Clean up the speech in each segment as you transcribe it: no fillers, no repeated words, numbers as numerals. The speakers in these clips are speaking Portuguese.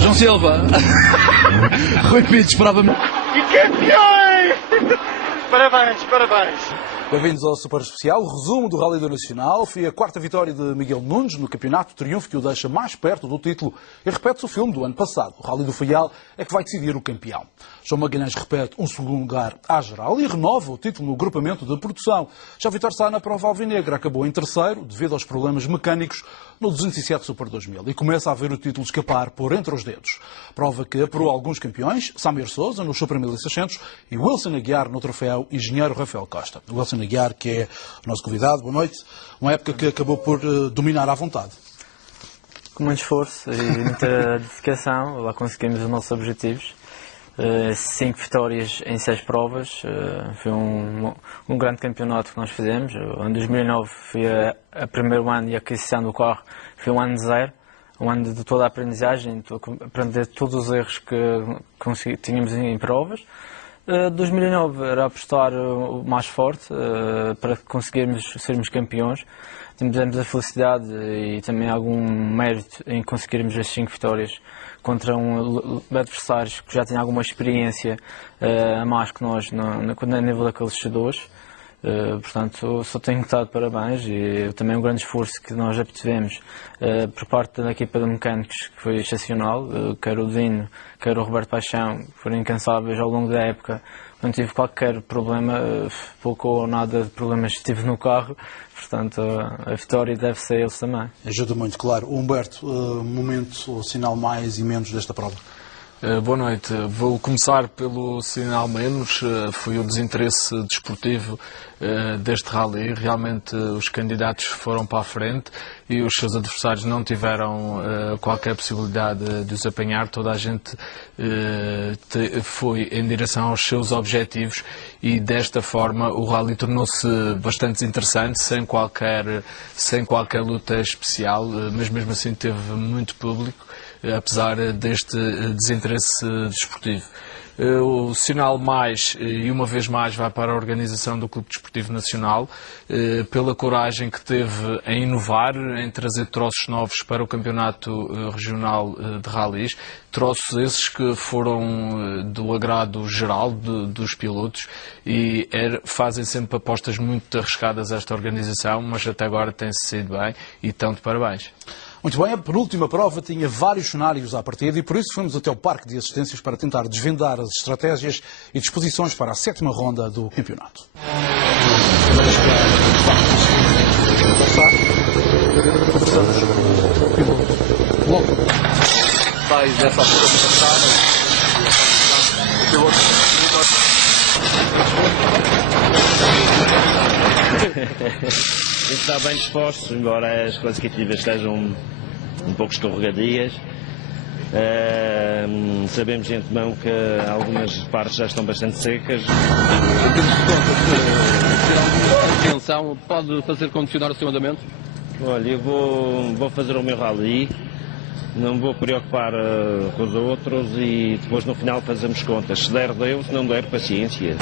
João Silva. Rui Pinto esperava-me. E campeões! Parabéns, parabéns. Bem-vindos ao Super Especial, o resumo do Rally do Nacional. Foi a quarta vitória de Miguel Nunes no campeonato, triunfo que o deixa mais perto do título e repete-se o filme do ano passado. O Rally do Faial é que vai decidir o campeão. João Magalhães repete um segundo lugar à geral e renova o título no agrupamento de produção. Já Vítor Sá na prova alvinegra acabou em terceiro devido aos problemas mecânicos no 207 Super 2000 e começa a ver o título escapar por entre os dedos. Prova que apurou alguns campeões, Samir Sousa no Super 1600 e Wilson Aguiar no troféu Engenheiro Rafael Costa. Wilson Aguiar, que é o nosso convidado, boa noite. Uma época que acabou por dominar à vontade. Com muito esforço e muita dedicação, lá conseguimos os nossos objetivos. 5 vitórias em 6 provas, foi um grande campeonato que nós fizemos. Em 2009 foi o primeiro ano e a aquisição do carro foi um ano de zero, um ano de toda a aprendizagem, aprender todos os erros que tínhamos em provas. 2009 era apostar mais forte para conseguirmos sermos campeões. Tivemos a felicidade e também algum mérito em conseguirmos as 5 vitórias contra adversários que já têm alguma experiência a mais que nós no nível daqueles chadores. Portanto, só tenho que dar de parabéns e também um grande esforço que nós obtivemos por parte da equipa de mecânicos, que foi excepcional, quer o Dino, quer o Roberto Paixão, que foram incansáveis ao longo da época. Não tive qualquer problema, pouco ou nada de problemas que tive no carro, portanto a vitória deve ser eles também. Ajuda muito, claro. Humberto, momento ou sinal mais e menos desta prova? Boa noite. Vou começar pelo sinal menos, foi o desinteresse desportivo deste rally. Realmente os candidatos foram para a frente e os seus adversários não tiveram qualquer possibilidade de os apanhar. Toda a gente foi em direção aos seus objetivos e desta forma o rally tornou-se bastante interessante, sem qualquer luta especial, mas mesmo assim teve muito público, apesar deste desinteresse desportivo. O sinal mais, e uma vez mais, vai para a organização do Clube Desportivo Nacional, pela coragem que teve em inovar, em trazer troços novos para o Campeonato Regional de Rallys, troços esses que foram do agrado geral dos pilotos e fazem sempre apostas muito arriscadas a esta organização, mas até agora tem-se saído bem e estão de parabéns. Muito bem, a penúltima prova tinha vários cenários à partida e por isso fomos até o Parque de Assistências para tentar desvendar as estratégias e disposições para a 7ª ronda do campeonato. Sai dessa altura de passada. O piloto. Está bem dispostos, embora as classificativas estejam um pouco escorregadias. Sabemos de antemão que algumas partes já estão bastante secas. A tensão pode fazer condicionar o seu andamento? Olha, eu vou fazer o meu rally, não vou preocupar com os outros e depois no final fazemos contas. Se der, deu, se não der, paciência.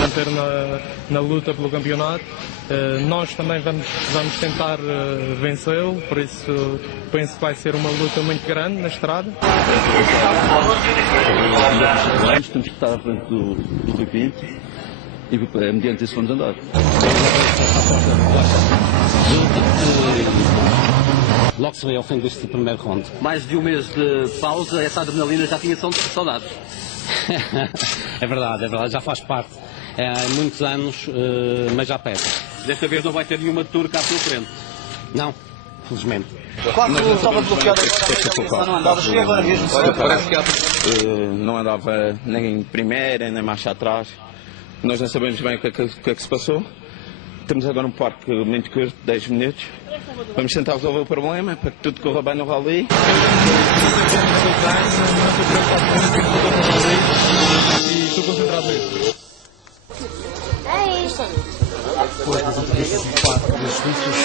Manter na luta pelo campeonato. Nós também vamos tentar vencê-lo, por isso penso que vai ser uma luta muito grande na estrada. Temos que estar à frente do Rui Pinto e mediante isso vamos andar. Logo se vê ao fim deste primeiro round. Mais de um mês de pausa, essa adrenalina já tinha saudades. É verdade, já faz parte. Há muitos anos, mas já pesa. Desta vez não vai ter nenhuma tour cá pela frente. Não, felizmente. Claro que estava bloqueado agora, não andava, cheguei agora mesmo. Parece que não andava nem em primeira, nem marcha atrás. Nós não sabemos bem o que é que se passou. Temos agora um parque muito curto, 10 minutos. Vamos tentar resolver o problema para que tudo corra bem no rally. E estou concentrado nisso. Depois das entrevistas do Parque das Suíças.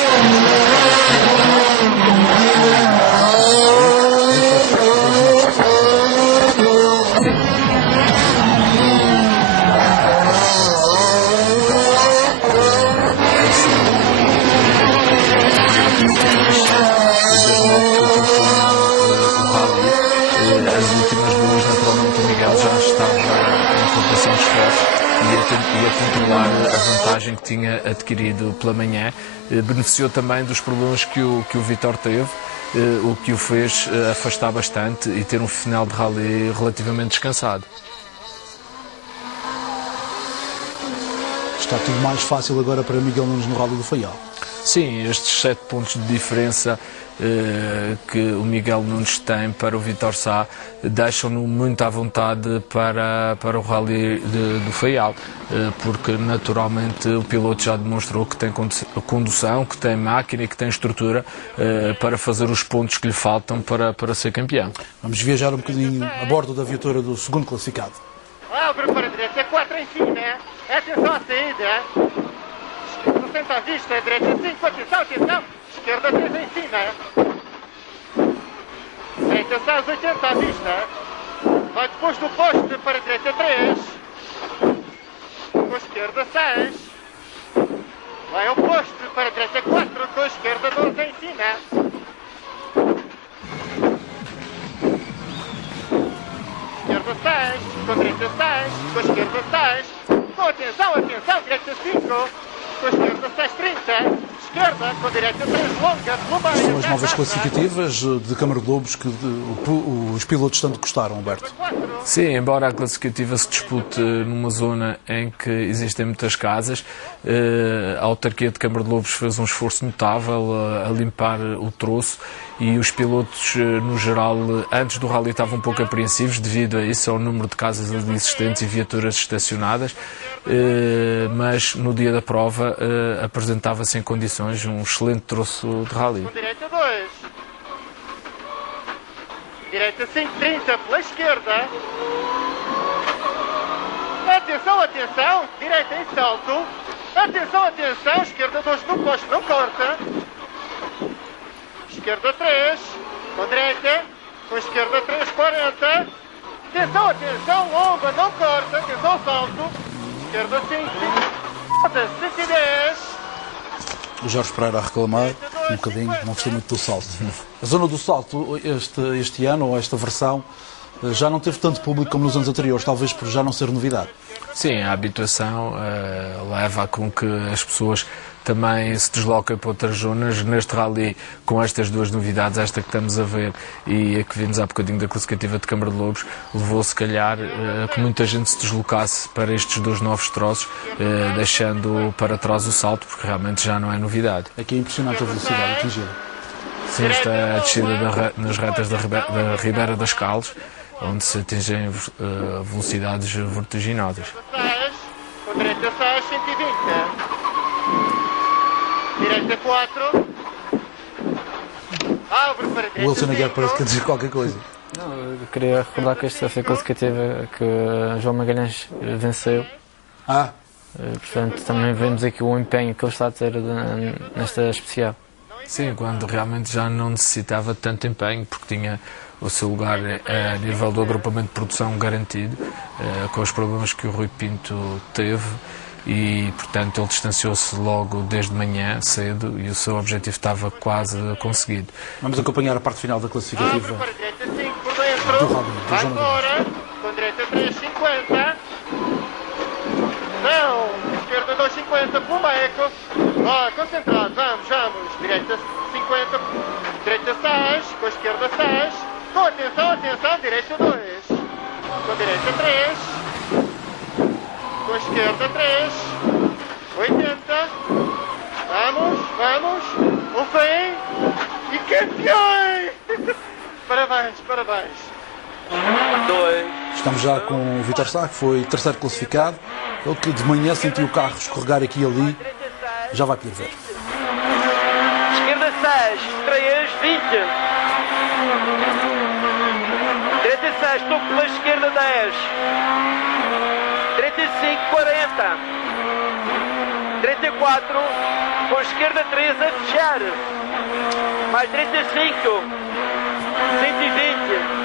a controlar a vantagem que tinha adquirido pela manhã. Beneficiou também dos problemas que o Vítor teve, o que o fez afastar bastante e ter um final de rally relativamente descansado. Está tudo mais fácil agora para Miguel Nunes no Rally do Faial. Sim, estes 7 pontos de diferença que o Miguel Nunes tem para o Vítor Sá deixam-no muito à vontade para o Rally do Faial, porque naturalmente o piloto já demonstrou que tem condução, que tem máquina e que tem estrutura para fazer os pontos que lhe faltam para ser campeão. Vamos viajar um bocadinho a bordo da viatura do segundo classificado. Abre para a direita, 4 em cima. Atenção à saída. 60 à vista, direita 5, atenção, atenção. Esquerda 3 em cima. Direita 6, 80 à vista. Vai depois do poste para a direita 3. Com a esquerda 6. Vai ao poste para a direita 4, com a esquerda 12 em cima. Esquerda 6, com a direita 6, com a esquerda 6. Com atenção, atenção, direita 5. Com a esquerda 6,30, esquerda, com a direita 3 longa, pelo meio. São as novas classificativas de Câmara de Lobos que os pilotos tanto gostaram, Alberto. Sim, embora a classificativa se dispute numa zona em que existem muitas casas, a autarquia de Câmara de Lobos fez um esforço notável a limpar o troço e os pilotos, no geral, antes do rally estavam um pouco apreensivos devido a isso, ao número de casas ali existentes e viaturas estacionadas, mas no dia da prova apresentava-se em condições um excelente troço de rally. Direita 2. Direita 5,30 pela esquerda. Atenção, atenção. Direita em salto. Atenção, atenção. Esquerda 2 no posto, não corta. Esquerda 3. Com direita. Com esquerda 3, 40. Atenção, atenção. Longa, não corta. Atenção ao salto. Esquerda 5. 110. O Jorge Pereira a reclamar um bocadinho, não gostou muito do salto. A zona do salto, este ano, ou esta versão, já não teve tanto público como nos anos anteriores, talvez por já não ser novidade. Sim, a habituação leva a com que as pessoas também se desloquem para outras zonas. Neste rally, com estas duas novidades, esta que estamos a ver e a que vimos há bocadinho da classificativa de Câmara de Lobos, levou se calhar que muita gente se deslocasse para estes dois novos troços, deixando para trás o salto, porque realmente já não é novidade. Aqui é impressionante a velocidade atingida. Sim, esta é a descida nas retas da Ribeira das Caldas, onde se atingem velocidades vertiginosas. Com direita 6, 120. Direita 4. Abre para direita. O Wilson Aguiar 5. parece que quer dizer qualquer coisa. Não, eu queria recordar que esta foi a classificativa que João Magalhães venceu. Portanto, também vemos aqui o empenho que ele está a ter nesta especial. Sim, quando realmente já não necessitava de tanto empenho, porque tinha o seu lugar a nível do agrupamento de produção garantido, com os problemas que o Rui Pinto teve, e portanto ele distanciou-se logo desde manhã, cedo, e o seu objetivo estava quase conseguido. Vamos acompanhar a parte final da classificativa Para direita 5 por dentro. do rally do João Magalhães. Agora, com direita 3, 50. Não, esquerda 2, 50 pelo meio. Ó, concentrado, vamos. Direita 50, direita 6, com a esquerda 6. Com atenção, direita 2. Com direita 3. Com a esquerda 3. 80. Vamos. O fim. E campeões! Parabéns. Estamos já com o Vítor Sá, que foi terceiro classificado. Ele que de manhã sentiu o carro escorregar aqui e ali. Já vai poder ver. Esquerda 6, 3, 20. Direita 6, toco pela esquerda 10. Direita 5, 40. Direita 4, com a esquerda 3 a fechar. Mais direita 5, 120.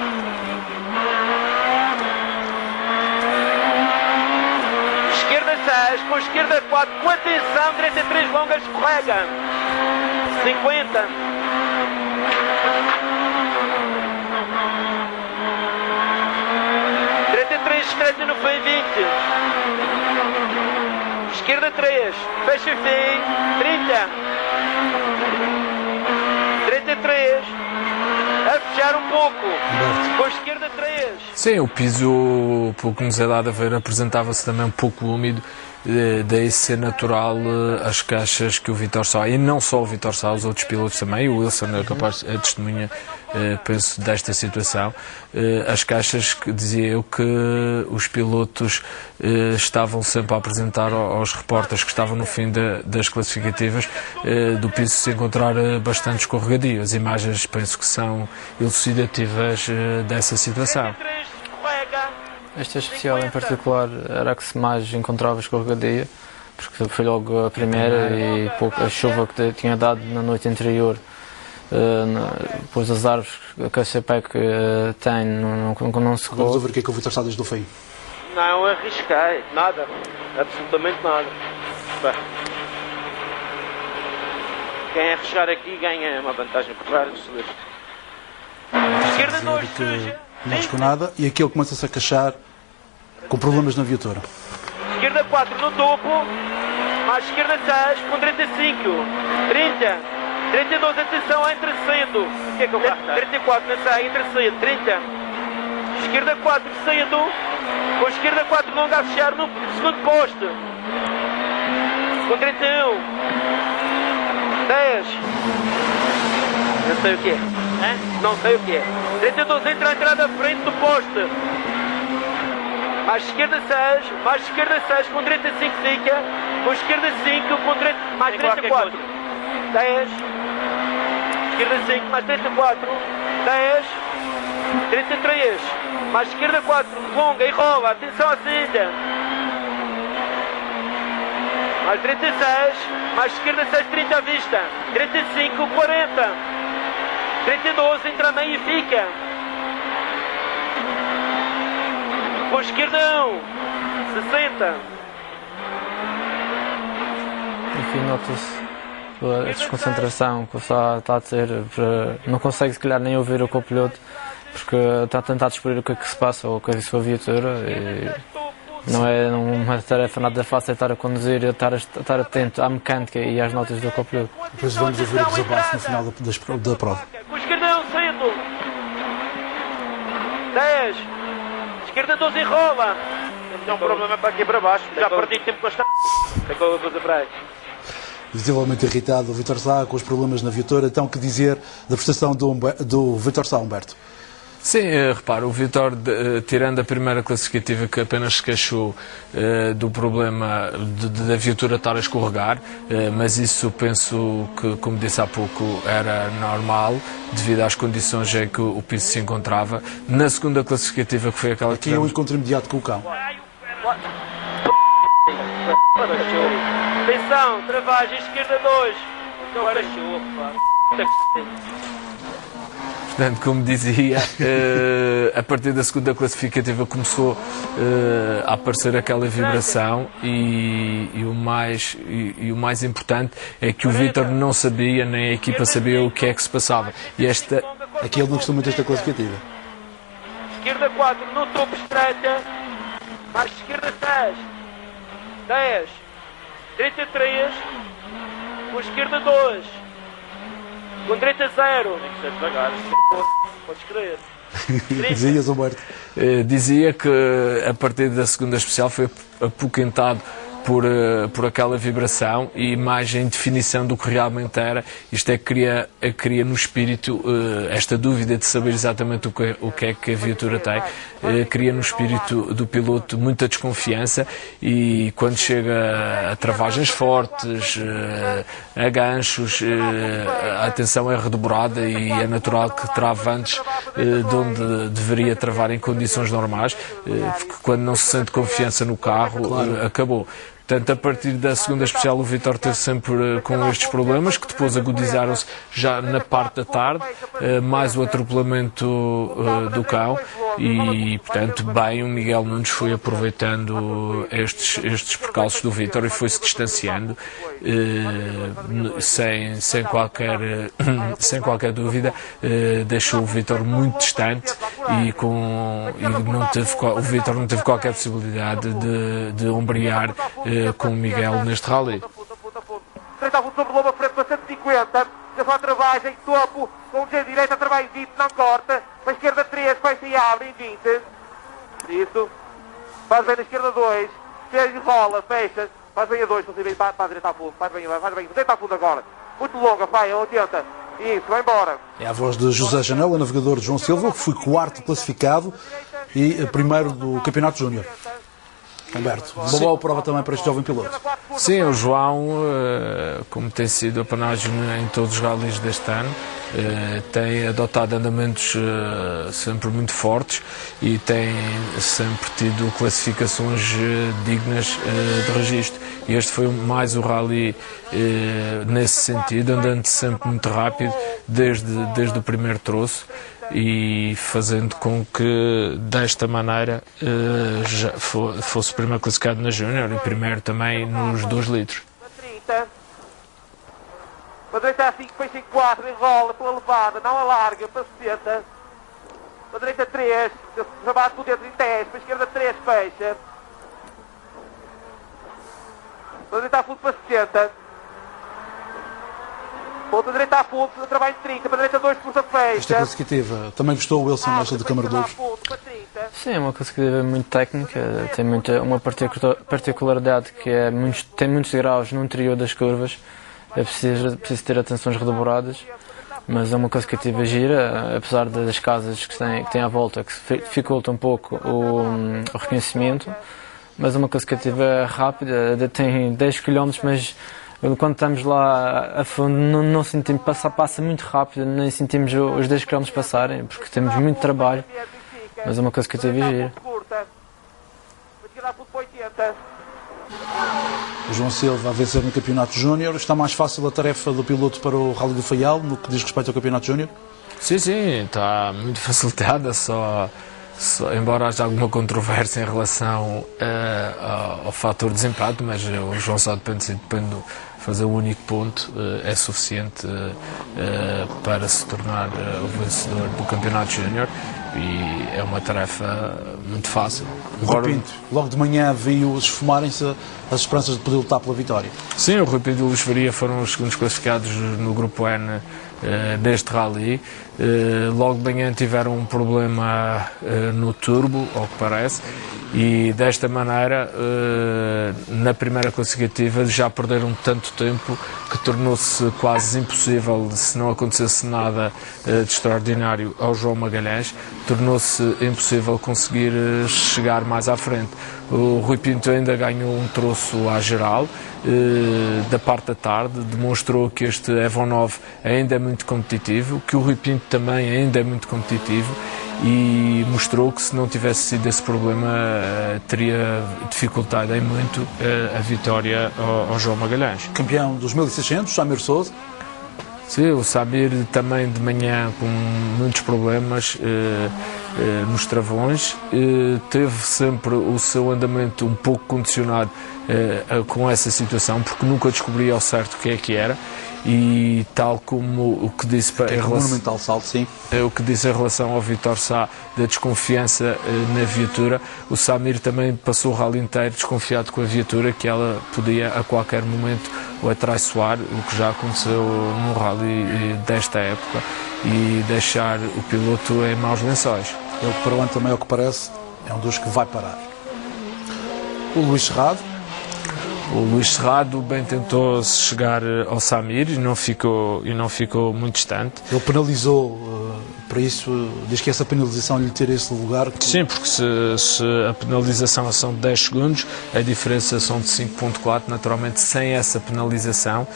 Esquerda 6, com a esquerda 4, com atenção, direita 3 longa, escorrega. 50. Direita 3, estreita no fim, 20. esquerda 3, fecha fim, 30, 33, a fechar um pouco, com a esquerda 3. Sim, o piso, pelo que nos é dado a ver, apresentava-se também um pouco úmido, daí ser natural as caixas que o Vítor Sá, e não só o Vítor Sá, os outros pilotos também, o Wilson é capaz, é testemunha, penso, desta situação, as caixas que dizia eu que os pilotos estavam sempre a apresentar aos repórteres que estavam no fim das classificativas do piso se encontrar bastante escorregadio. As imagens penso que são elucidativas dessa situação. Esta especial em particular era a que se mais encontrava escorregadia, porque foi logo a primeira e a chuva que tinha dado na noite anterior. Depois as árvores que a CPEC tem não secou. Vamos ouvir o que é que o Vítor Sá diz do fim. Não arrisquei, nada, absolutamente nada. Bem, quem arriscar aqui ganha uma vantagem por vários. Esquerda 2, Não arriscou nada e aqui ele começa-se a queixar com problemas na viatura. esquerda 4 no topo, mais esquerda 6 com 35, 30, 32, atenção, em terceiro, o que é que eu faço? 34 na saia, em terceiro, 30, esquerda 4 saindo, com esquerda 4 longa a fechar no segundo posto, com 31, 10, não sei o que é, não sei o que é, 32, entra a entrada à frente do posto, mais esquerda 6 com 35 fica, com esquerda 5 com 30, mais 34, 10, esquerda 5 mais 34, 10, 33, mais esquerda 4, longa e rola, atenção à saída, mais 36, mais esquerda 6, 30 à vista, 35, 40, 32, entra a meio e fica, com esquerda 1, 60. Aqui nota-se a desconcentração que o Sá está a ter, não consegue se calhar nem ouvir o copiloto, porque está a tentar descobrir o que é que se passa ou o que é a sua viatura, e não é uma tarefa nada fácil estar a conduzir e estar atento à mecânica e às notas do copiloto. Depois vamos ouvir o desabafo no final da prova. Com esquerda 1 saindo, 10, esquerda 12 enrola, tem um problema para aqui para baixo, já perdi tempo com esta tem qualquer coisa para aí. Visivelmente irritado o Vítor Sá com os problemas na viatura. Então, que dizer da prestação do Vítor Sá, Humberto? Sim, repara, o Vítor, tirando a primeira classificativa que apenas se queixou do problema da viatura estar a escorregar, mas isso penso que, como disse há pouco, era normal, devido às condições em que o piso se encontrava. Na segunda classificativa, que foi aquela que aqui é o encontro imediato com o cão. Atenção, travagem, esquerda 2. Portanto, como dizia, a partir da segunda classificativa começou a aparecer aquela vibração e o mais importante é que o Vítor não sabia, nem a equipa sabia o que é que se passava. E esta... Aqui ele não gostou muito desta classificativa. Esquerda 4, no topo estreita, mais esquerda 6, 10, 33, com esquerda 2, com direita 0. Tem que ser devagar, podes crer. Dizias, Humberto? Dizia que a partir da segunda especial foi apoquentado por aquela vibração e mais em definição do que realmente era. Isto é que cria no espírito esta dúvida de saber exatamente o que é que a viatura tem. Cria no espírito do piloto muita desconfiança e quando chega a travagens fortes, a ganchos, a atenção é redobrada e é natural que trave antes de onde deveria travar em condições normais, porque quando não se sente confiança no carro, acabou. Portanto, a partir da segunda especial, o Vítor teve sempre com estes problemas, que depois agudizaram-se já na parte da tarde, mais o atropelamento do cão, e, portanto, bem, o Miguel Nunes foi aproveitando estes percalços do Vítor e foi-se distanciando, sem qualquer dúvida, deixou o Vítor muito distante o Vítor não teve qualquer possibilidade de ombrear com o Miguel neste rally. Direita sobre o lobo, frente para 150, já só travagem, topo, com o direita, trabalha em 20, não corta, para a esquerda 3, fecha e abre em 20, isso, faz bem na esquerda 2, fez e rola, fecha, faz bem a 2, para a direita a fundo, faz bem, direita a fundo agora, muito longa, vai a 80, isso, vai embora. É a voz de José Janela, navegador de João Silva, que foi quarto classificado e primeiro do Campeonato Júnior. Humberto, uma boa prova também para este jovem piloto. Sim, o João, como tem sido a panagem em todos os rallies deste ano, tem adotado andamentos sempre muito fortes e tem sempre tido classificações dignas de registro. E este foi mais o rally nesse sentido, andando sempre muito rápido desde o primeiro troço, e fazendo com que desta maneira já fosse primeiro classificado na Júnior e primeiro também nos 2 litros. Para a direita 5, fecha em 4, enrola pela levada, não alarga, para 60. Para a direita 3, trabalha por dentro em 10, para a esquerda 3, fecha. Para a direita a fundo para 60. Para a direita a fundo, trabalho em 30, para a direita 2, força fecha. Esta classificativa, também gostou o Wilson nesta de Câmara de Ouros? Sim, é uma classificativa muito técnica, tem uma particularidade que tem muitos graus no interior das curvas, é preciso ter atenções redobradas, mas é uma classificativa gira, apesar das casas que tem à volta, que dificulta um pouco o reconhecimento, mas é uma classificativa rápida, tem 10 km, mas quando estamos lá a fundo não sentimos, passa muito rápido, nem sentimos os 10 km passarem, porque temos muito trabalho, mas é uma classificativa gira. O João Silva a vencer no Campeonato Júnior. Está mais fácil a tarefa do piloto para o Rally do Faial no que diz respeito ao Campeonato Júnior? Sim, está muito facilitada, embora haja alguma controvérsia em relação ao fator desempate, mas o João só depende de fazer o único ponto, é suficiente para se tornar o vencedor do Campeonato Júnior, e é uma tarefa muito fácil. O Rui Pinto, logo de manhã viu esfumarem-se as esperanças de poder lutar pela vitória. Sim, o Rui Pinto e o Luís Faria foram os segundos classificados no Grupo N deste rally. Logo de manhã tiveram um problema no turbo, ao que parece, e desta maneira, na primeira classificativa, já perderam tanto tempo que tornou-se quase impossível, se não acontecesse nada de extraordinário ao João Magalhães, tornou-se impossível conseguir chegar mais à frente. O Rui Pinto ainda ganhou um troço à geral, da parte da tarde, demonstrou que este Evo 9 ainda é muito competitivo, que o Rui Pinto também ainda é muito competitivo, e mostrou que, se não tivesse sido esse problema, teria dificultado em muito a vitória ao João Magalhães. Campeão dos 1600, Samir Sousa. Sim, o Samir também de manhã com muitos problemas nos travões, teve sempre o seu andamento um pouco condicionado com essa situação, porque nunca descobri ao certo o que era, e tal como o que disse monumental salto, sim. O que disse em relação ao Vítor Sá, da desconfiança na viatura, o Samir também passou o rally inteiro desconfiado com a viatura, que ela podia a qualquer momento o atraiçoar, o que já aconteceu no rally desta época, e deixar o piloto em maus lençóis. Ele que para o ano também, ao que parece, é um dos que vai parar. O Luís Cerrado. O Luís Cerrado bem tentou chegar ao Samir e não ficou muito distante. Ele penalizou, para isso, diz que essa penalização lhe tira esse lugar. Sim, porque se a penalização são de 10 segundos, a diferença são de 5.4, naturalmente sem essa penalização,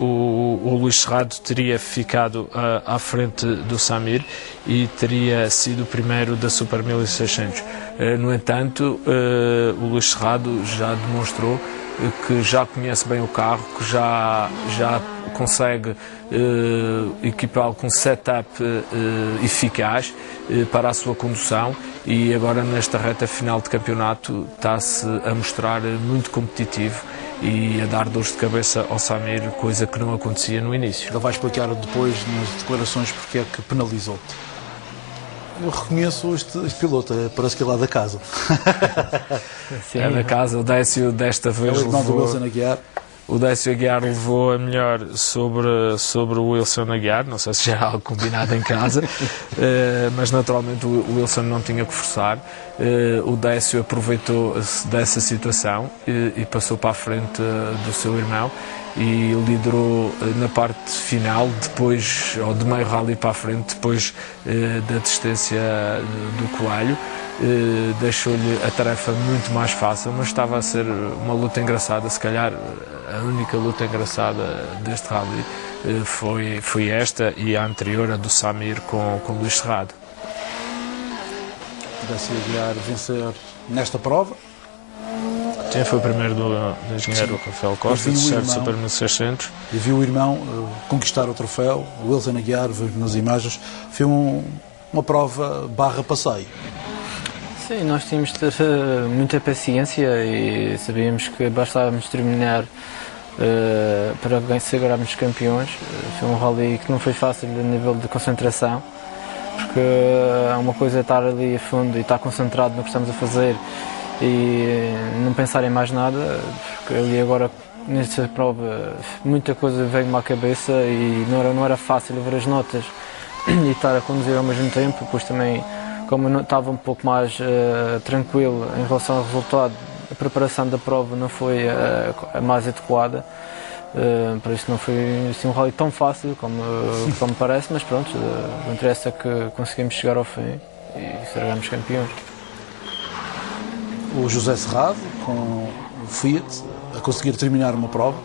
o Luís Cerrado teria ficado à frente do Samir e teria sido o primeiro da Super 1600. No entanto, o Luís Cerrado já demonstrou que já conhece bem o carro, que já consegue equipá-lo com um setup eficaz para a sua condução, e agora nesta reta final de campeonato está-se a mostrar muito competitivo e a dar dores de cabeça ao Samir, coisa que não acontecia no início. Ele vai explicar depois nas declarações porque é que penalizou. Eu reconheço este piloto, parece que é lá da casa. Sim, é da casa. O Décio desta vez é o irmão do Wilson Aguiar. O Décio Aguiar levou a melhor sobre o Wilson Aguiar, não sei se já era algo combinado em casa, mas naturalmente o Wilson não tinha que forçar. O Décio aproveitou-se dessa situação e passou para a frente do seu irmão e liderou na parte final, depois, ou de meio rally para a frente, depois da desistência do Coelho. Deixou-lhe a tarefa muito mais fácil, mas estava a ser uma luta engraçada. Se calhar a única luta engraçada deste rally foi esta e a anterior, a do Samir com Luís Cerrado. Décio Aguiar vencer nesta prova. Sim, foi o primeiro do engenheiro Rafael Costa, de Super 1600. E viu o irmão conquistar o troféu, o Wilson Aguiar, vimos nas imagens. Foi uma prova barra passeio. Sim, nós tínhamos de ter muita paciência e sabíamos que bastávamos terminar para segurarmos campeões. Foi um rally que não foi fácil a nível de concentração, porque uma coisa é estar ali a fundo e estar concentrado no que estamos a fazer e não pensar em mais nada, porque ali agora nesta prova muita coisa veio-me à cabeça e não era fácil ver as notas e estar a conduzir ao mesmo tempo. Depois também, como eu estava um pouco mais tranquilo em relação ao resultado, a preparação da prova não foi a mais adequada, por isso não foi assim, um rally tão fácil como parece, mas pronto, o interesse é que conseguimos chegar ao fim e seremos campeões. O José Cerrado, com o Fiat, a conseguir terminar uma prova.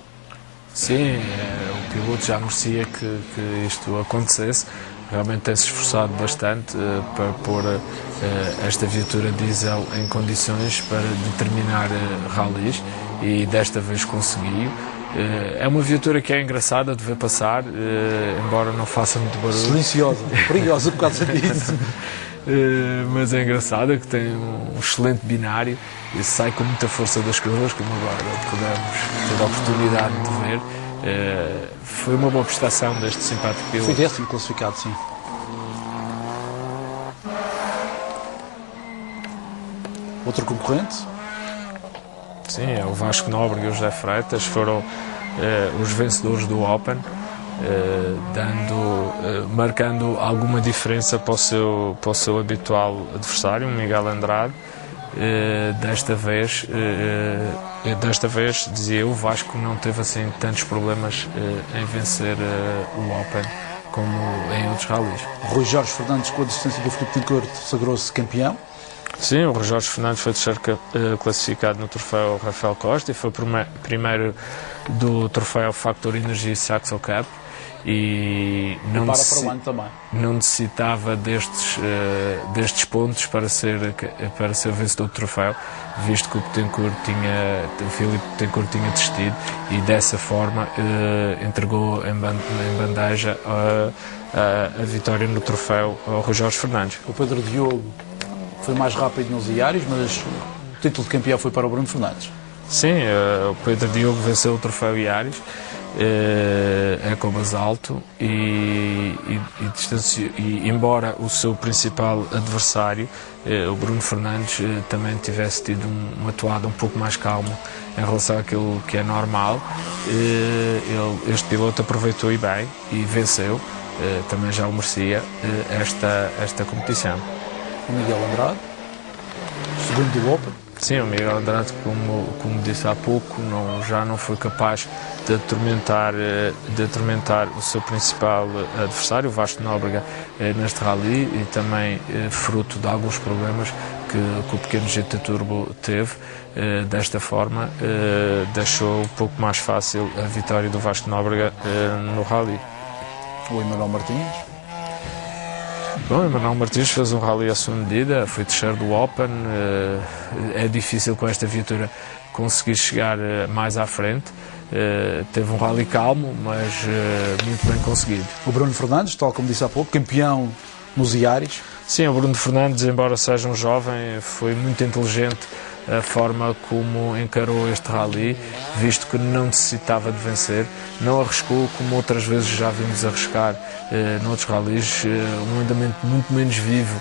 Sim, o piloto já merecia que isto acontecesse. Realmente tem-se esforçado bastante para pôr esta viatura diesel em condições para determinar rallies e desta vez conseguiu. É uma viatura que é engraçada de ver passar, embora não faça muito barulho. Silenciosa, perigosa por causa disso. Mas é engraçada, que tem um excelente binário e sai com muita força das curvas, como agora podemos ter a oportunidade de ver. Foi uma boa prestação deste simpático piloto. Foi 10º classificado, sim. Outro concorrente? Sim, é o Vasco Nóbrega e o José Freitas, foram os vencedores do Open, marcando alguma diferença para o seu habitual adversário, o Miguel Andrade. Desta vez, dizia eu, o Vasco não teve assim tantos problemas em vencer o Open como em outros rallies. Rui Jorge Fernandes, com a distância do Filipe Tincourt, sagrou-se campeão. Sim, o Rui Jorge Fernandes foi terceiro classificado no troféu Rafael Costa e foi primeiro do troféu Factor Energy Saxo Cup. E não necessitava destes pontos para ser vencedor do troféu, visto que o Filipe Betancourt tinha desistido e dessa forma entregou em bandeja a vitória no troféu ao Rui Jorge Fernandes. O Pedro Diogo foi mais rápido nos Iares, mas o título de campeão foi para o Bruno Fernandes. Sim, o Pedro Diogo venceu o troféu Iares. É com basalto e embora o seu principal adversário, o Bruno Fernandes, também tivesse tido uma atuada um pouco mais calma em relação àquilo que é normal, este piloto aproveitou e bem e venceu, também já o merecia, esta competição. O Miguel Andrade, segundo do Open. Sim, o Miguel Andrade, como disse há pouco, já não foi capaz de atormentar o seu principal adversário, o Vasco Nóbrega, neste rally, e também fruto de alguns problemas que o pequeno GT Turbo teve. Desta forma, deixou um pouco mais fácil a vitória do Vasco Nóbrega no rally. O Emanuel Martins. Bom, o Emanuel Martins fez um rally à sua medida, foi terceiro do Open. É difícil com esta viatura conseguir chegar mais à frente. Teve um rally calmo, mas muito bem conseguido. O Bruno Fernandes, tal como disse há pouco, campeão nos Iares. Sim, o Bruno Fernandes, embora seja um jovem, foi muito inteligente a forma como encarou este rally, visto que não necessitava de vencer, não arriscou como outras vezes já vimos arriscar noutros rallies, um andamento muito menos vivo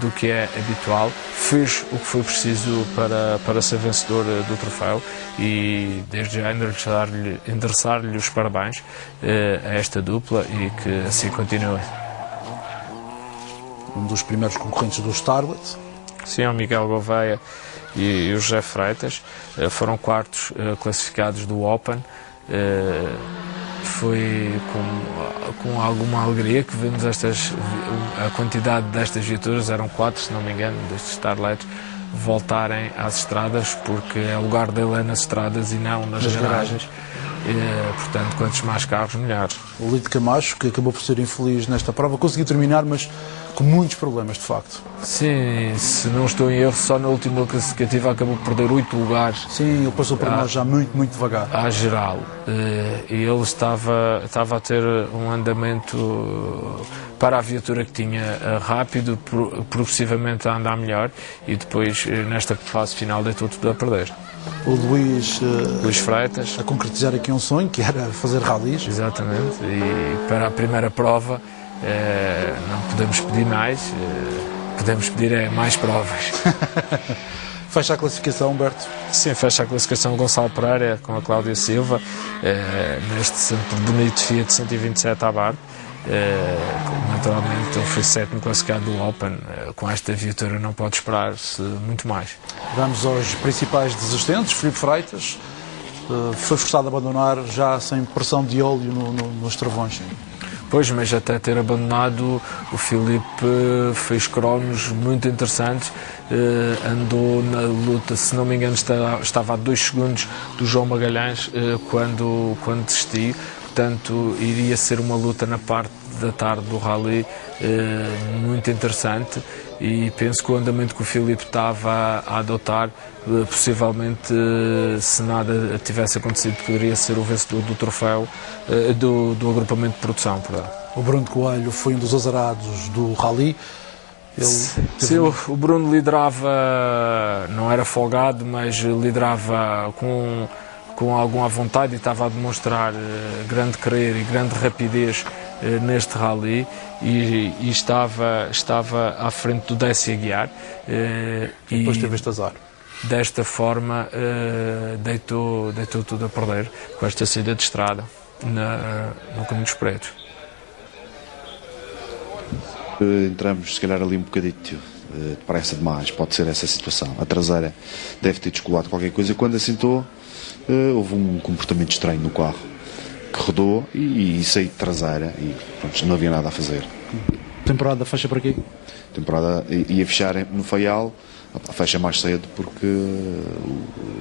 do que é habitual, fez o que foi preciso para ser vencedor do troféu e desde já endereçar-lhe os parabéns a esta dupla e que assim continue. Um dos primeiros concorrentes do Starlet. Sim, o Miguel Gouveia e o José Freitas foram quartos classificados do Open. Foi com alguma alegria que vemos a quantidade destas viaturas, eram 4, se não me engano, destes Starlets, voltarem às estradas, porque é o lugar dele é nas estradas e não nas garagens. Portanto, quantos mais carros, melhores. O Lito Camacho, que acabou por ser infeliz nesta prova, conseguiu terminar, mas com muitos problemas, de facto. Sim, se não estou em erro, só na última classificativa acabou por perder 8 lugares. Sim, ele passou por nós já muito devagar. À geral. E ele estava a ter um andamento para a viatura que tinha rápido, progressivamente a andar melhor e depois, nesta fase final, deitou tudo a perder. O Luís Freitas a concretizar aqui um sonho, que era fazer rallies. Exatamente, e para a primeira prova não podemos pedir mais, podemos pedir mais provas. Fecha a classificação, Humberto? Sim, fecha a classificação Gonçalo Pereira com a Cláudia Silva, neste sempre bonito Fiat 127 Abarth. Naturalmente ele foi sétimo classificado do Open. Com esta viatura não pode esperar-se muito mais. Vamos aos principais desistentes. Filipe Freitas foi forçado a abandonar já sem pressão de óleo nos travões. Pois, mas até ter abandonado, o Filipe fez cronos muito interessantes, andou na luta, se não me engano estava a 2 segundos do João Magalhães quando desistiu. Portanto, iria ser uma luta na parte da tarde do rally muito interessante e penso que o andamento que o Filipe estava a adotar, possivelmente, se nada tivesse acontecido, poderia ser o vencedor do troféu do agrupamento de produção. O Bruno Coelho foi um dos azarados do rally. Sim, o Bruno liderava, não era folgado, mas liderava com alguma vontade e estava a demonstrar grande querer e grande rapidez neste rally e estava à frente do Décio Aguiar. E depois teve este azar. Desta forma deitou tudo a perder com esta saída de estrada no Caminho dos Pretos. Entramos se calhar ali um bocadito depressa demais, pode ser essa situação. A traseira deve ter descolado qualquer coisa. Quando assentou, houve um comportamento estranho no carro que rodou e saí de traseira e pronto, não havia nada a fazer. Temporada fecha por aqui? Temporada ia fechar no Faial, fecha mais cedo porque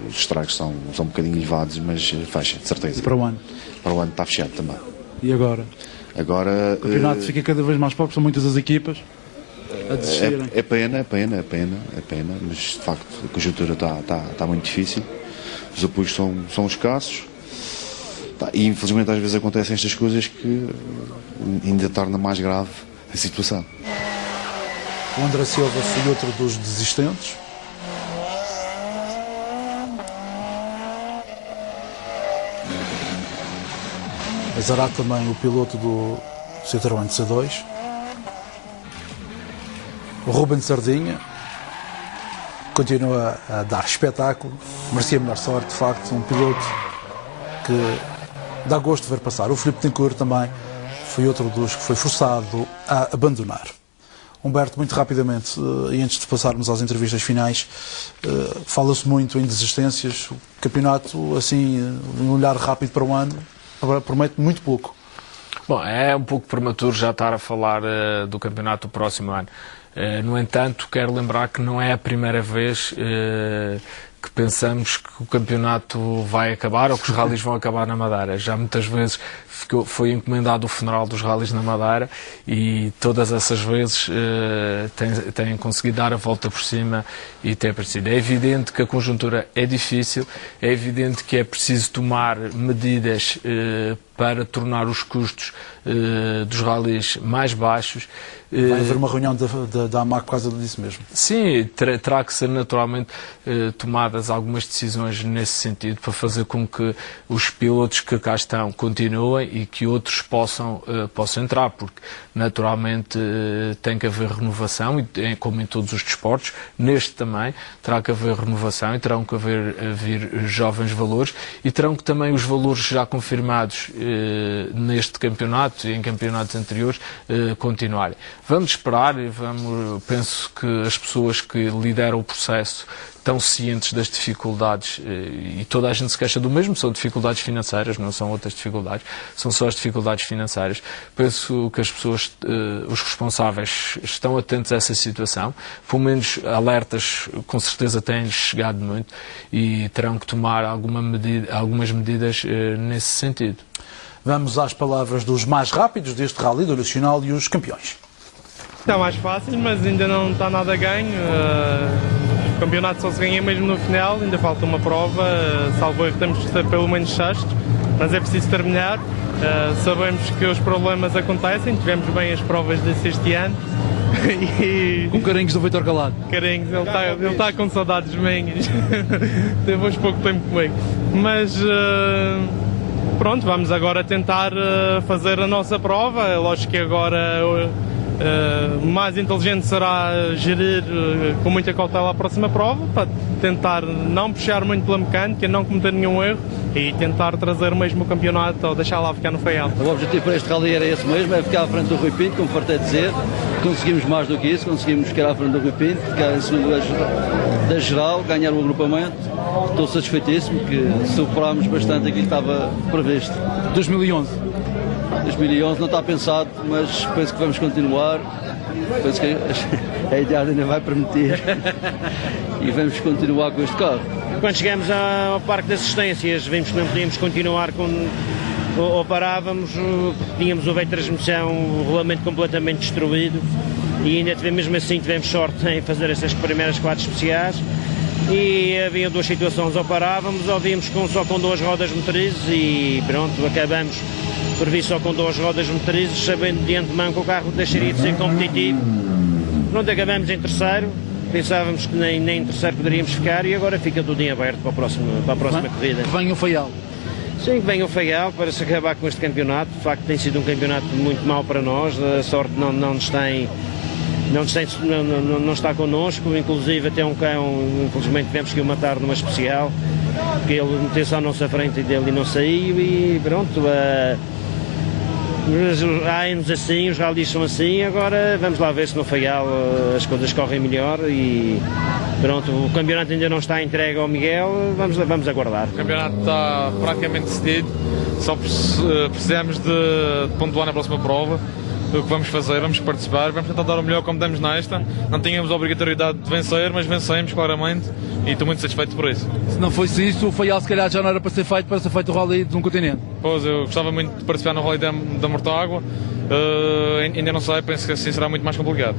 os estragos são um bocadinho elevados, mas fecha, de certeza. E para o ano? Para o ano está fechado também. E agora? Agora o campeonato fica cada vez mais pobre, são muitas as equipas a desistirem. É pena, mas de facto a conjuntura está muito difícil. Os apoios são escassos e infelizmente às vezes acontecem estas coisas que ainda torna mais grave a situação. O André Silva foi outro dos desistentes. Azará também o piloto do Citroën C2. O Ruben Sardinha continua a dar espetáculo, merecia melhor sorte, de facto, um piloto que dá gosto de ver passar. O Filipe Tencourt também foi outro dos que foi forçado a abandonar. Humberto, muito rapidamente, e antes de passarmos às entrevistas finais, fala-se muito em desistências. O campeonato, assim, um olhar rápido para o ano, promete muito pouco. Bom, é um pouco prematuro já estar a falar do campeonato do próximo ano. No entanto, quero lembrar que não é a primeira vez que pensamos que o campeonato vai acabar ou que os rallies vão acabar na Madeira. Já muitas vezes foi encomendado o funeral dos rallies na Madeira e todas essas vezes têm conseguido dar a volta por cima e tem aparecido. É evidente que a conjuntura é difícil, é evidente que é preciso tomar medidas para tornar os custos dos rallies mais baixos. Vai haver uma reunião da AMAC por causa disso mesmo? Sim, terá que ser naturalmente tomadas algumas decisões nesse sentido para fazer com que os pilotos que cá estão continuem e que outros possam entrar, porque naturalmente tem que haver renovação, como em todos os desportos, neste também terá que haver renovação e terão que vir jovens valores e terão que também os valores já confirmados neste campeonato e em campeonatos anteriores continuarem. Vamos esperar e penso que as pessoas que lideram o processo estão cientes das dificuldades e toda a gente se queixa do mesmo, são dificuldades financeiras, não são outras dificuldades, são só as dificuldades financeiras. Penso que as pessoas, os responsáveis, estão atentos a essa situação, pelo menos alertas com certeza têm-lhes chegado muito e terão que tomar algumas medidas nesse sentido. Vamos às palavras dos mais rápidos deste Rally do Nacional e os campeões. Está mais fácil, mas ainda não está nada ganho. O campeonato só se ganha mesmo no final, ainda falta uma prova. Salvo erro, temos que ser pelo menos sexto, mas é preciso terminar. Sabemos que os problemas acontecem, tivemos bem as provas este ano. Com carinhos do Vitor Calado. Carinhos, ele está com saudades minhas. Teve hoje pouco tempo comigo. Mas pronto, vamos agora tentar fazer a nossa prova. É lógico que agora mais inteligente será gerir com muita cautela a próxima prova, para tentar não puxar muito pela mecânica, não cometer nenhum erro e tentar trazer mesmo o campeonato ou deixar lá ficar no Faial. O objetivo para este rally era esse mesmo, é ficar à frente do Rui Pinto, como fartei dizer. Conseguimos mais do que isso, conseguimos ficar à frente do Rui Pinto, ficar em segundo lugar da geral, ganhar o agrupamento. Estou satisfeitíssimo que superámos bastante aquilo que estava previsto. 2011 não está pensado, mas penso que vamos continuar. Penso que a idade ainda vai permitir e vamos continuar com este carro. Quando chegamos ao Parque de Assistências, vimos que não podíamos continuar ou parávamos, porque tínhamos o veio de transmissão, o rolamento completamente destruído e ainda mesmo assim tivemos sorte em fazer essas primeiras 4 especiais. E havia duas situações, ou parávamos ou vimos só com 2 rodas motrizes e pronto, acabamos por vir só com 2 rodas motrizes, sabendo de antemão que o carro deixaria de ser competitivo. Pronto, acabamos em terceiro, pensávamos que nem em terceiro poderíamos ficar e agora fica tudo em aberto para a próxima corrida. Que venha o Faial. Sim, que venha o Faial para se acabar com este campeonato. De facto tem sido um campeonato muito mau para nós, a sorte não está connosco, inclusive até um cão, infelizmente tivemos que o matar numa especial, porque ele meteu-se à nossa frente dele e não saiu e pronto. Há anos assim, os rallies são assim, agora vamos lá ver se no Faial as coisas correm melhor e pronto, o campeonato ainda não está entregue ao Miguel, vamos aguardar. O campeonato está praticamente decidido, só precisamos de pontuar na próxima prova. O que vamos fazer, vamos participar, vamos tentar dar o melhor como demos nesta. Não tínhamos a obrigatoriedade de vencer, mas vencemos claramente e estou muito satisfeito por isso. Se não fosse isso, o Faial se calhar já não era para ser feito o Rally de um continente. Pois, eu gostava muito de participar no Rally da Mortágua, ainda não sei, penso que assim será muito mais complicado.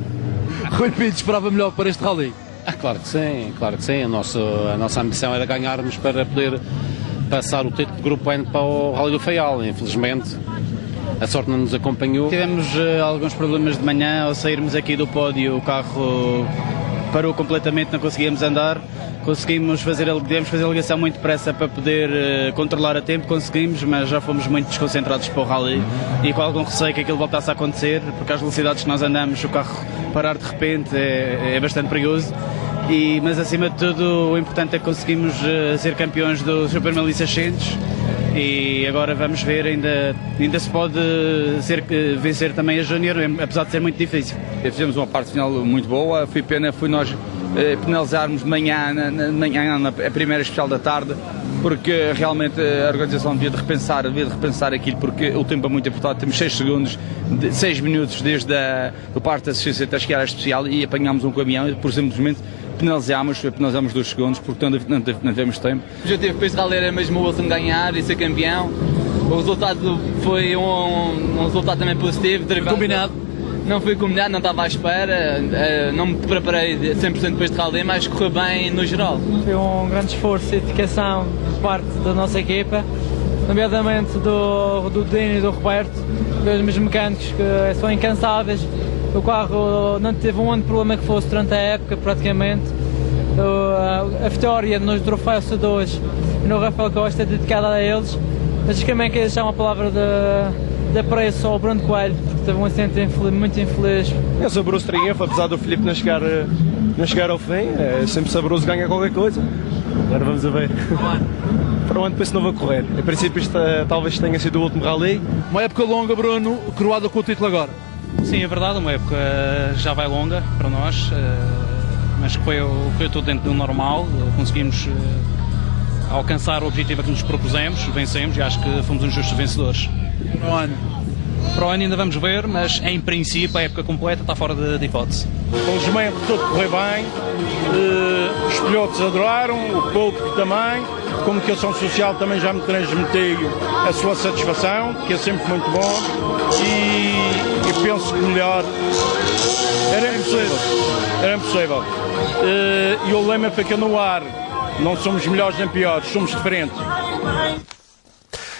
Rui Pinto esperava melhor para este Rally? Claro que sim. A nossa ambição era ganharmos para poder passar o título de Grupo N para o Rally do Faial, infelizmente. A sorte não nos acompanhou. Tivemos alguns problemas de manhã, ao sairmos aqui do pódio o carro parou completamente, não conseguíamos andar. Podíamos fazer a ligação muito depressa para poder controlar a tempo, conseguimos, mas já fomos muito desconcentrados para o rally e com algum receio que aquilo voltasse a acontecer, porque às velocidades que nós andamos, o carro parar de repente é bastante perigoso. Mas acima de tudo o importante é que conseguimos ser campeões do Super 1600 e agora vamos ver, ainda se pode vencer também a Júnior, apesar de ser muito difícil. Fizemos uma parte final muito boa, foi nós penalizarmos de manhã na primeira especial da tarde, porque realmente a organização devia de repensar aquilo, porque o tempo é muito importante. Temos 6 minutos desde o parque de assistência até chegar à especial e apanhámos um caminhão e por simplesmente penalizámos 2 segundos porque não tivemos tempo. O objetivo para este rally era mesmo o Wilson ganhar e ser campeão. O resultado foi um resultado também positivo. Combinado. Não foi combinado, não estava à espera, não me preparei 100% para este rally, mas correu bem no geral. Foi um grande esforço e dedicação por parte da nossa equipa, nomeadamente do Dino e do Roberto, dois meus mecânicos que são incansáveis. O carro não teve um único problema que fosse durante a época, praticamente. A vitória nos troféus C2 e no Rafael Costa é dedicada a eles, mas também quero deixar uma palavra de apreço ao Bruno Coelho, porque teve um acidente muito infeliz. É saboroso triunfo, apesar do Filipe não chegar ao fim, é sempre saboroso ganhar qualquer coisa. Agora vamos a ver. Para o ano penso não vou correr. Em princípio isto talvez tenha sido o último rally. Uma época longa, Bruno, coroada com o título agora. Sim, é verdade, uma época já vai longa para nós, mas foi tudo dentro do normal, conseguimos alcançar o objetivo que nos propusemos, vencemos e acho que fomos uns justos vencedores. Para o ano ainda vamos ver, mas em princípio a época completa está fora de hipótese. Felizmente tudo correu bem, os pilotos adoraram, o público também, a comunicação social também já me transmitiu a sua satisfação, que é sempre muito bom, e penso que melhor era impossível. E o lema fica no ar, não somos melhores nem piores, somos diferentes.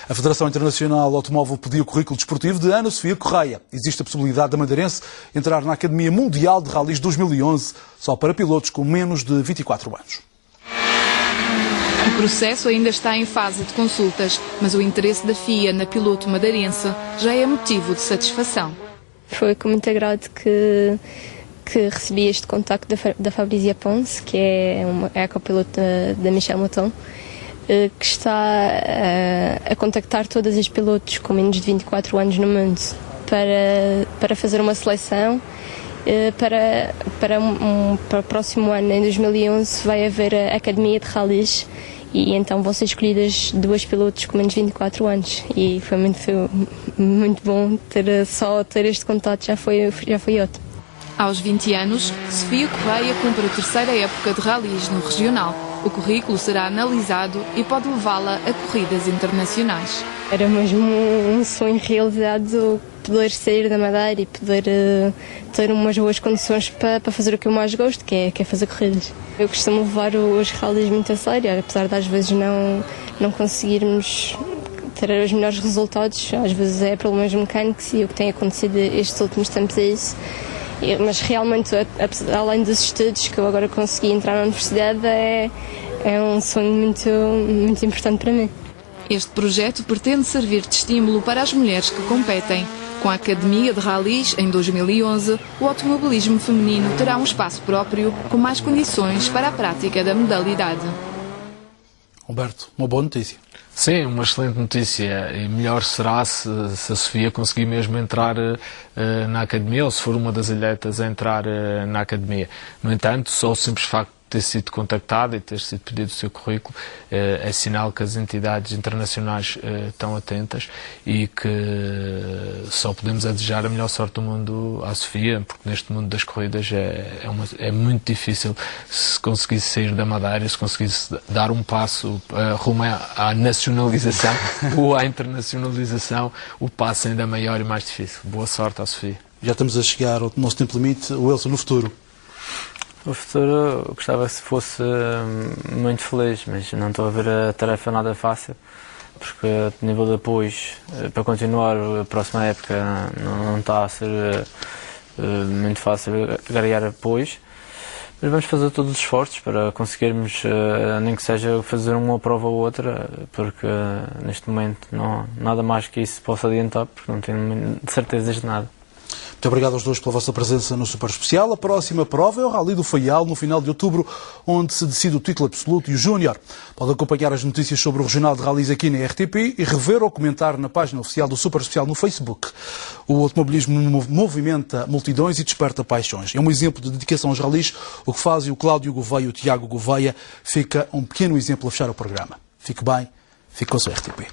A Federação Internacional Automóvel pediu o currículo desportivo de Ana Sofia Correia. Existe a possibilidade da madeirense entrar na Academia Mundial de Rallys 2011, só para pilotos com menos de 24 anos. O processo ainda está em fase de consultas, mas o interesse da FIA na piloto madeirense já é motivo de satisfação. Foi com muito agrado que recebi este contacto da Fabrizia Ponce, que é a copiloto da Michel Mouton, que está a contactar todas as pilotos com menos de 24 anos no mundo para fazer uma seleção. Para o próximo ano, em 2011, vai haver a Academia de Rallys e então vão ser escolhidas 2 pilotos com menos de 24 anos e foi muito bom ter este contato, já foi ótimo. Aos 20 anos, Sofia Correia cumpre a 3ª época de rallies no regional. O currículo será analisado e pode levá-la a corridas internacionais. Era mesmo um sonho realizado poder sair da Madeira e poder ter umas boas condições para fazer o que eu mais gosto, que é fazer corridas. Eu costumo levar os rallies muito a sério, apesar de às vezes não conseguirmos ter os melhores resultados, às vezes é problemas mecânicos e o que tem acontecido estes últimos tempos é isso. Mas realmente, além dos estudos que eu agora consegui entrar na universidade, é um sonho muito importante para mim. Este projeto pretende servir de estímulo para as mulheres que competem. Com a Academia de Rallys, em 2011, o automobilismo feminino terá um espaço próprio, com mais condições para a prática da modalidade. Humberto, uma boa notícia. Sim, uma excelente notícia. E melhor será se a Sofia conseguir mesmo entrar na Academia, ou se for uma das atletas a entrar na Academia. No entanto, só o simples facto de ter sido contactada e ter sido pedido o seu currículo é sinal que as entidades internacionais estão atentas e que só podemos desejar a melhor sorte do mundo à Sofia, porque neste mundo das corridas é muito difícil se conseguisse sair da Madeira, se conseguisse dar um passo rumo à nacionalização ou à internacionalização, o passo ainda maior e mais difícil. Boa sorte à Sofia. Já estamos a chegar ao nosso tempo limite. O Wilson, no futuro? No futuro, eu gostava que fosse muito feliz, mas não estou a ver a tarefa nada fácil, porque o nível de apoios para continuar a próxima época não está a ser muito fácil ganhar apoios. Mas vamos fazer todos os esforços para conseguirmos, nem que seja fazer uma prova ou outra, porque neste momento não nada mais que isso posso adiantar, porque não tenho certezas de nada. Muito obrigado aos dois pela vossa presença no Super Especial. A próxima prova é o Rally do Faial, no final de outubro, onde se decide o título absoluto e o Júnior. Pode acompanhar as notícias sobre o Regional de Rallys aqui na RTP e rever ou comentar na página oficial do Super Especial no Facebook. O automobilismo movimenta multidões e desperta paixões. É um exemplo de dedicação aos rallies. O que fazem o Cláudio Gouveia e o Tiago Gouveia fica um pequeno exemplo a fechar o programa. Fique bem, fique com a sua RTP.